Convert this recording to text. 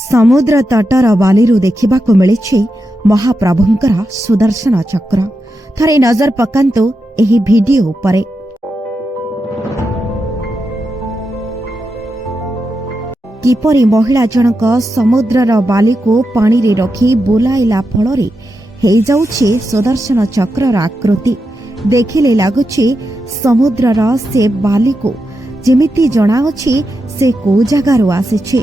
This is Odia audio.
ସମୁଦ୍ର ତଟର ବାଲିରୁ ଦେଖିବାକୁ ମିଳିଛି ମହାପ୍ରଭୁଙ୍କର ସୁଦର୍ଶନ ଚକ୍ର। ଥରେ ନଜର ପକାନ୍ତୁ ଏହି ଭିଡିଓ ଉପରେ। କିପରି ମହିଳା ଜଣକ ସମୁଦ୍ରର ବାଲିକୁ ପାଣିରେ ରଖି ବୁଲାଇଲା ଫଳରେ ହେଇଯାଉଛି ସୁଦର୍ଶନ ଚକ୍ରର ଆକୃତି। ଦେଖିଲେ ଲାଗୁଛି ସମୁଦ୍ରର ସେ ବାଲିକୁ ଯେମିତି ଜଣାଅଛି ସେ କୋଉ ଜାଗାରୁ ଆସିଛି।